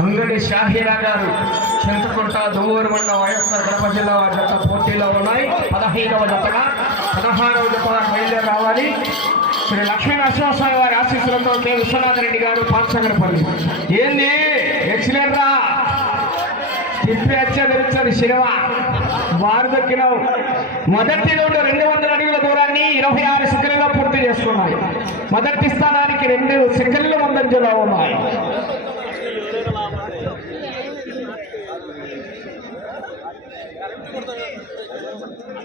అంగడి షాహీరా గారు చింతకుంట దువ్వూరు మండలం వైఎస్ఆర్ కడప జిల్లా వారి జత పోటీలో ఉన్నాయి. పదహైదవ జతగా పదహారవ జతగా బయలుదేరి రావాలి శ్రీ లక్ష్మీ నరసింహస్వామి వారి ఆశీస్సులతో కె. విశ్వనాథ్ రెడ్డి గారు పాల్సంగరపల్లి ఏంది? ఎక్సలెంట్రా? తిప్పి వచ్చే తెలుస్తుంది సినిమా. వారు దక్కినావు మొదటి రౌండ్ రెండు వందల అడుగుల దూరాన్ని ఇరవై ఆరు సెకండ్లలో పూర్తి చేసుకున్నాయి. మొదటి స్థానానికి రెండు సెకండ్లు ముందంజలో ఉన్నాయి.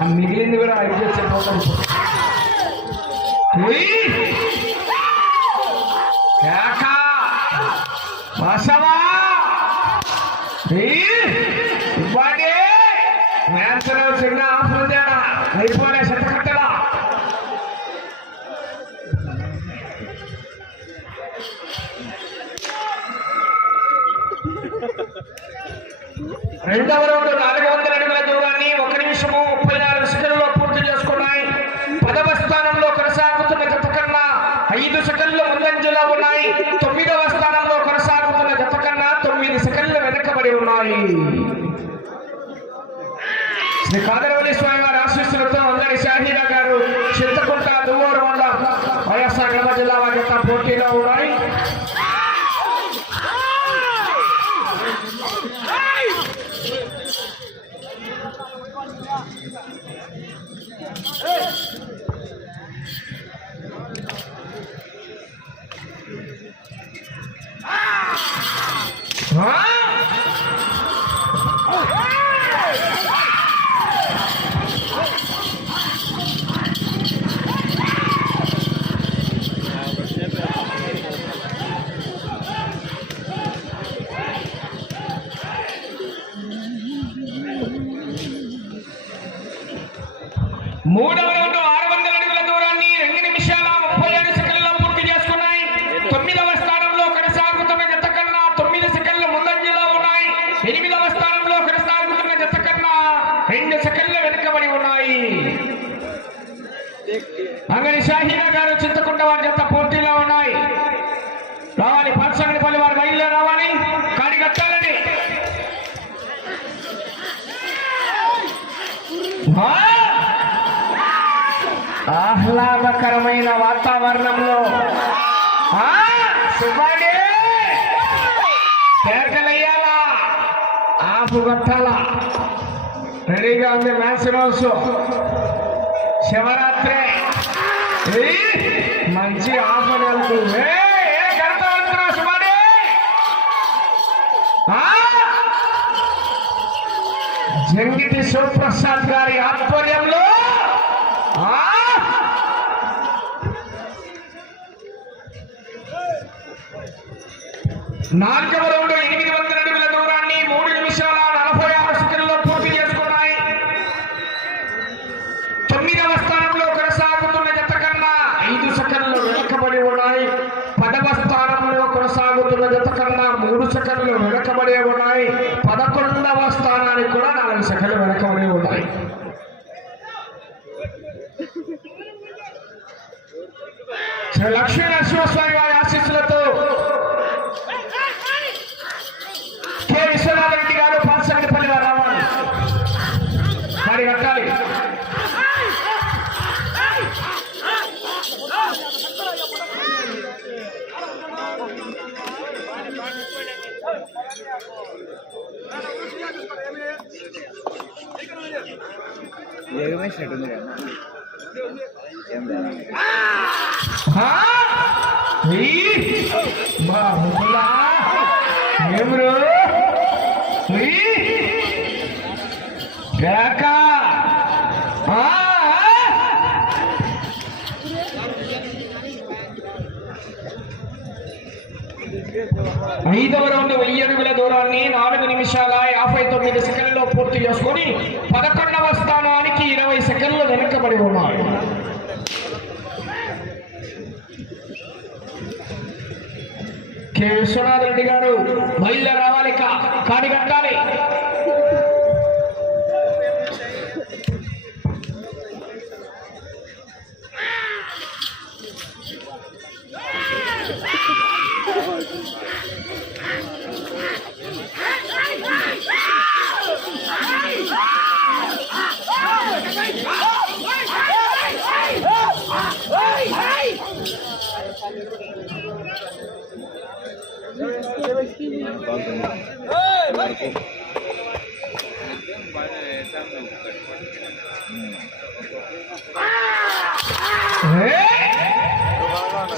ఆ మిగిలింది కూడా అయిపోయి చెప్పాలి వసవా ఇవ్వండి. మ్యాచ్ చిన్న ఆఫర్ తేడా. అయిపోలే శతకట్టడా రెండవ రౌండ్ నాలుగు వందల అడుగుల దూరాన్ని ఒక నిమిషము ముప్పై నాలుగు సెకండ్లలో పూర్తి చేసుకున్నాయి పదవ స్థానంలో కొనసాగుతున్న జత కన్నా ఐదు సెకండ్లు ముందంజలో ఉన్నాయి తొమ్మిదవ స్థానంలో కొనసాగుతున్న జత కన్నా తొమ్మిది సెకండ్లు వెనకబడి ఉన్నాయి శ్రీ కాదరవల్లి స్వామి వారి ఆశీస్సులతో అందరి షాహీరా గారు చింతకుంట దువ్వూరు వల్ల వైఎస్ఆర్ జిల్లా వారి పోటీలో ఉన్నాయి. అంగడి గారు చింతకుంట వారి జత పోటీలో ఉన్నాయి. రావాలి పాఠశాలపల్లి వారు బయలుదేరి రావాలి. కాడి కట్టాలండి. ఆహ్లాదకరమైన వాతావరణంలో. ఆ! సుబ్బాడి! ఆపు కొట్టాలా? రెడీగా ఉంది మ్యాచ్ రోజు. శివరాత్రి మంచి ఆఫర్ వెళ్తుంది జంగిటి శివప్రసాద్ గారి ఆధ్వర్యంలో? ఆ! నాలుగవ రౌండ్ ఎనిమిది వందల అడుగుల దూరాన్ని మూడు నిమిషాల నలభై ఆరు సెకండ్లో పూర్తి చేసుకున్నాయి తొమ్మిదవ స్థానంలో కొనసాగుతున్న జత కన్నా ఐదు సెకండ్లు వెనకబడి ఉన్నాయి పదవ స్థానంలో కొనసాగుతున్న జత కన్నా మూడు సెకండ్లు వెనకబడి ఉన్నాయి. పదకొండవ స్థానానికి కూడా నాలుగు సెకండ్లు వెనకబడి ఉన్నాయి. లక్ష్యం ఏగమేసినట్టుంది ఏం లేదా ఆ? ఈ? బాబులా ఎవరు ఈ? కేక ఆ? ఐదవ రౌండ్ వెయ్యి అడుగుల దూరాన్ని నాలుగు నిమిషాల యాభై తొమ్మిది సెకండ్లో పూర్తి చేసుకొని పదకొండవ స్థానానికి ఇరవై సెకండ్లు వెనుకబడి ఉన్నాయి కె విశ్వనాథ్ రెడ్డి గారు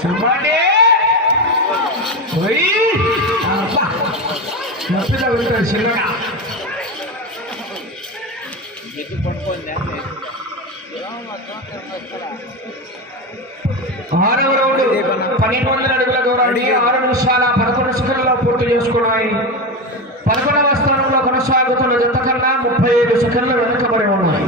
సుబ్బాడి ఓయ్ అబ్బా నొప్పిగా ఉంటుంది చిన్నగా ఆరవ రౌండ్ పన్నెండు వందల అడుగుల దూరాన్ని ఆరు నిమిషాల పదకొండు సెకండ్లలో పూర్తి చేసుకున్నాయి. పదకొండవ స్థానంలో కొనసాగుతున్న జత కన్నా ముప్పై ఐదు సెకండ్లు వెనుకబడి ఉన్నాయి.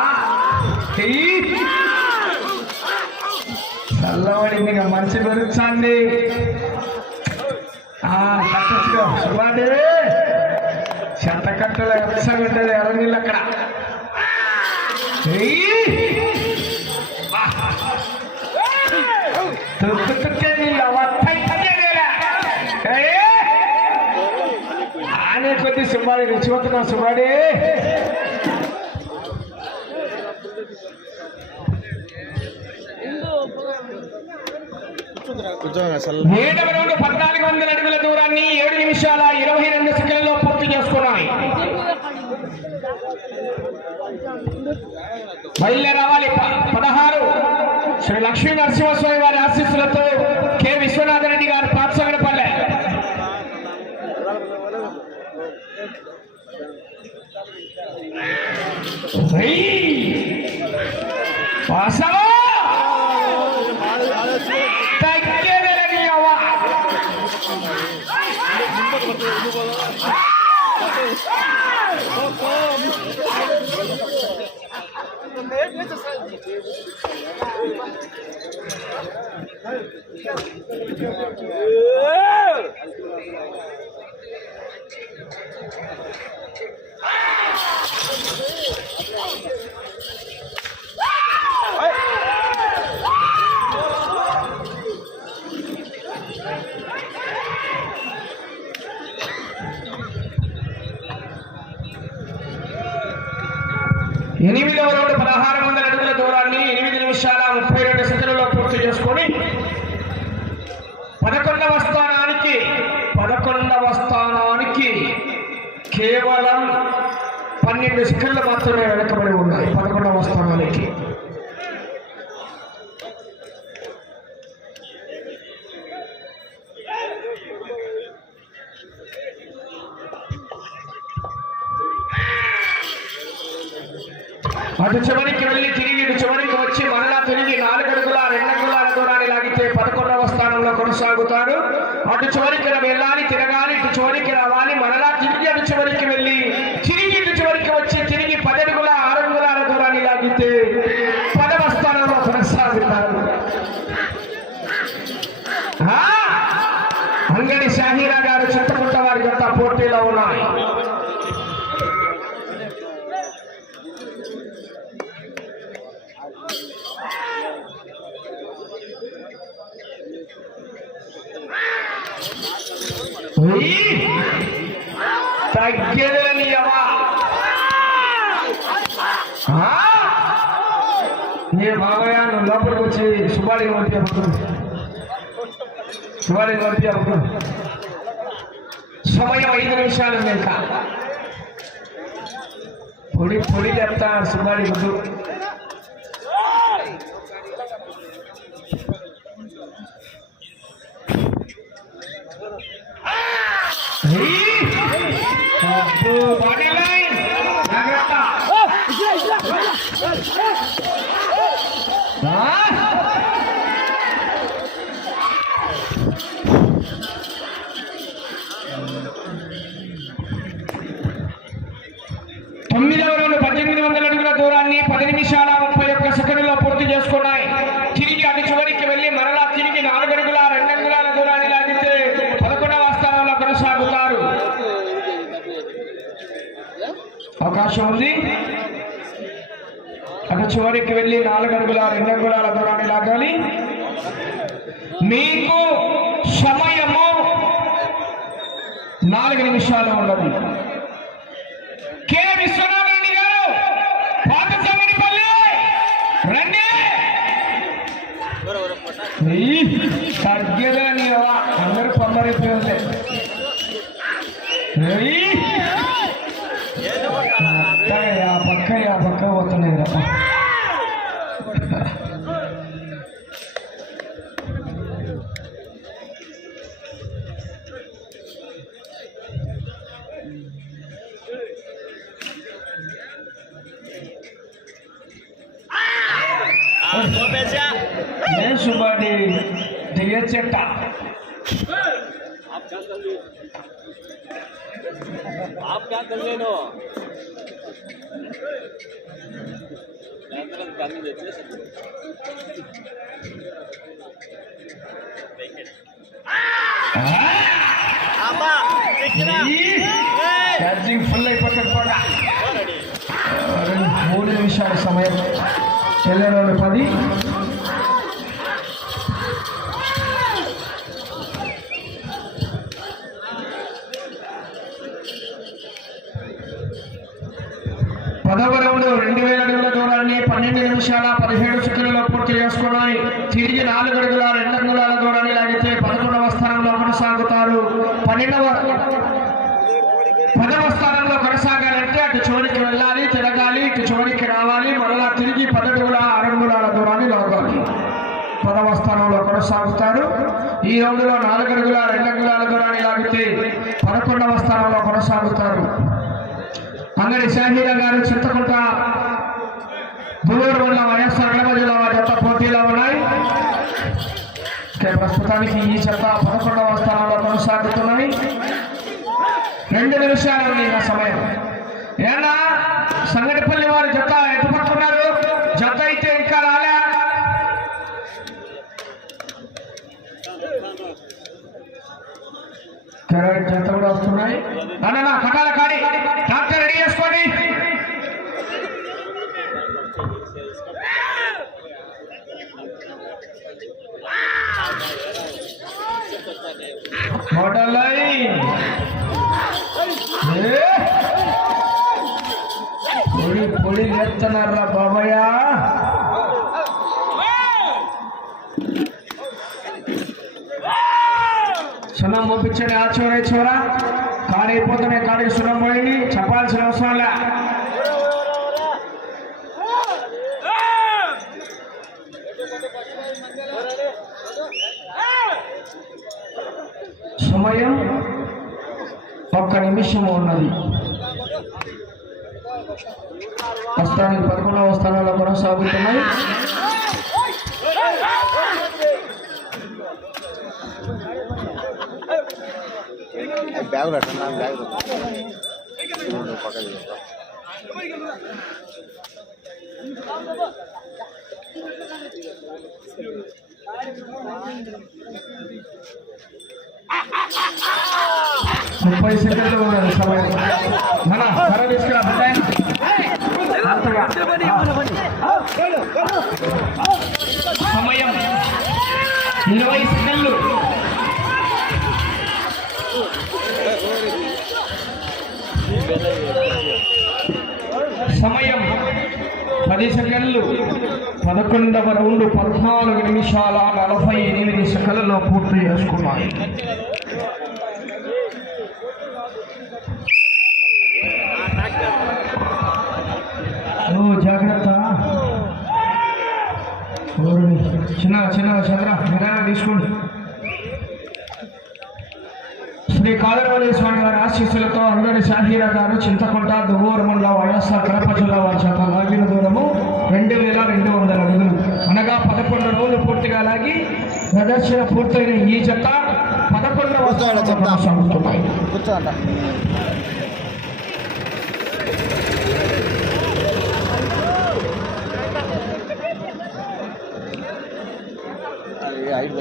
చల్లబడింది మీకు మంచి పెరుగుతుంది కట్టచ్చుకో సుమాడి చెత్త కట్టలు అక్కడ. కొద్ది తుక్కు రుచి నీళ్ళు అవత్తాయి ఆనే కొద్ది సుమారి సుమారి కూర్చోగా చల్ల పద్నాలుగు వందల అడుగుల దూరాన్ని ఏడు నిమిషాల ఇరవై రెండు సెకండ్లలో పూర్తి చేసుకున్నాయి. బయలుదేరి రావాలి పదహారు. శ్రీ లక్ష్మీ నరసింహస్వామి వారి ఆశీస్సులతో కె. విశ్వనాథ రెడ్డి గారు పాత్సగడపల్లె పాసవ Ah! మాత్రమే వెనకబడి ఉన్నాయి పదకొండవ స్థానానికి అటు చివరికి వెళ్ళి తిరిగి ఇటు చివరికి వచ్చి మరలా తిరిగి నాలుగు అడుగుల రెండు అడుగుల దూరాన్ని లాగితే పదకొండవ స్థానంలో కొనసాగుతారు అటు చివరికి వెళ్ళాలి తిరగాలి ఇటు చివరికి రావాలి మరలా తిరిగి అటు చివరికి వెళ్ళి తిరిగి ఇటు చివరికి వచ్చి తిరిగి పది అడుగుల ఆరు అడుగుల దూరాన్ని లాగితే పదవ స్థానంలో కొనసాగుతారు ఆ! అంగడి షాహీరా గారు చింతకుంట వారి జత పోటీలో ఉన్నాయి ఉయ్! తగ్గేదని అవ్వా ఆ? ఏ బాబాయ్ నువ్వు లోపలికి వచ్చి సుబాడిని పంపి అప్పుడు. సుబాడిని పంపి అప్పుడు. సమయం ఐదు నిమిషాలు ఇంకా పొడి పొడి చెప్తా సుబ్బాడి గుడ్డు అబ్బో, తొమ్మిదవ రెండు పద్దెనిమిది వందల అడుగుల దూరాన్ని పది నిమిషాల ముప్పై ఒక్క సెకండ్లో పూర్తి చేసుకున్నాయి. తిరిగి అటు చివరికి వెళ్ళి మరలా తిరిగి నాలుగు అడుగుల రెండు అంగుళాల దూరాన్ని లాగితే పదకొండవ స్థానంలో కొనసాగుతారు. అవకాశం ఉంది. అటు చివరికి వెళ్ళి నాలుగు అడుగుల రెండు అడుగుల దూరాన్ని లాగాలి. మీకు సమయము నాలుగు నిమిషాలు ఉన్నది కే. విశ్వనాథరెడ్డి గారు పాత సమిడిపల్లి రండి. తగ్గదని అందరూ పొమ్మరైపోయింది ఆ ತಗಯ ಪಕ್ಕಯ ಪಕ್ಕ ಒತ್ತನೇ ಇರಪ್ಪ ఛార్జింగ్ ఫుల్ అయిపోతుంది కూడా మూడు నిమిషాల సమయం. ఎల్లరోడు పది. పదవ రౌండ్ రెండు వేల అడుగుల దూరాన్ని పన్నెండు నిమిషాల పదిహేడు సెకండ్లలో పూర్తి చేసుకున్నాయి. తిరిగి నాలుగు అడుగుల రెండు అంగుళాల దూరాన్ని లాగితే పదకొండవ స్థానంలో కొనసాగుతారు. పన్నెండవ పదవ స్థానంలో కొనసాగాలంటే అటు చివరికి వెళ్ళాలి తిరగాలి ఇటు చివరికి రావాలి మరలా తిరిగి పదడుగుల అరంగుళాల దూరాన్ని లాగాలి. పదవ స్థానంలో కొనసాగుతారు. ఈ రౌండ్లో నాలుగు అడుగుల రెండు అంగుళాల దూరాన్ని లాగితే పదకొండవ స్థానంలో కొనసాగుతారు. అంగడి షాహీర గారు చింతకుంట గురూరు మండలం వైఎస్ఆర్ కడప జిల్లా వారి యొక్క పోటీలో ఉన్నాయి. ప్రస్తుతానికి ఈ చెత్త పదకొండవ స్థానంలో కొనసాగుతున్నాయి రెండు నిమిషాలు ఉంది సమయం. ఏనా? సంగటిపల్లి వారి జత ఎటు జత అయితే ఇంకా రాలే. జత కూడా వస్తున్నాయి. అన్న కట్టాల కాడి మొదలై పొడి పొడి చేస్తున్నారా బాబయ్య సున్నం పంపించండి ఆ చివర ఈ చివర కాడి కాడికి సున్నం పోయింది చెప్పాల్సిన అవసరం లే సమయం ఒక్క నిమిషం ఉన్నది ప్రస్తుతానికి పదకొండవ స్థానంలో కొనసాగుతున్నాయి బ్యాగ్ పెట్టండి బ్యాగ్ పక్కన ముప్పై సెకండ్లు ఉన్నారు సమయం. మన కర్ర తీసుకురా సమయం ఇరవై సెకండ్లు. సమయం పది సెకండ్లు పదకొండవ రౌండ్ పద్నాలుగు నిమిషాల నలభై ఎనిమిది సెకండ్లలో పూర్తి చేసుకున్నాయి. జాగ్రత్త. చిన్న చిన్నగా చంద్ర నిదానం తీసుకోండి. శ్రీ కాదరవల్లి స్వామి గారి ఆశీస్సులతో అందరి షాహీర గారు చింతకుంట దువ్వూరు వైఎస్ఆర్ కడప జిల్లా చేత లాగిన దూరము రెండు వేల రెండు వందల అడుగులు. అనగా పదకొండు రోజులు పూర్తిగా లాగి ప్రదర్శన పూర్తయిన ఈ చెత్త పదకొండు సాగుతున్నాయి ఐదు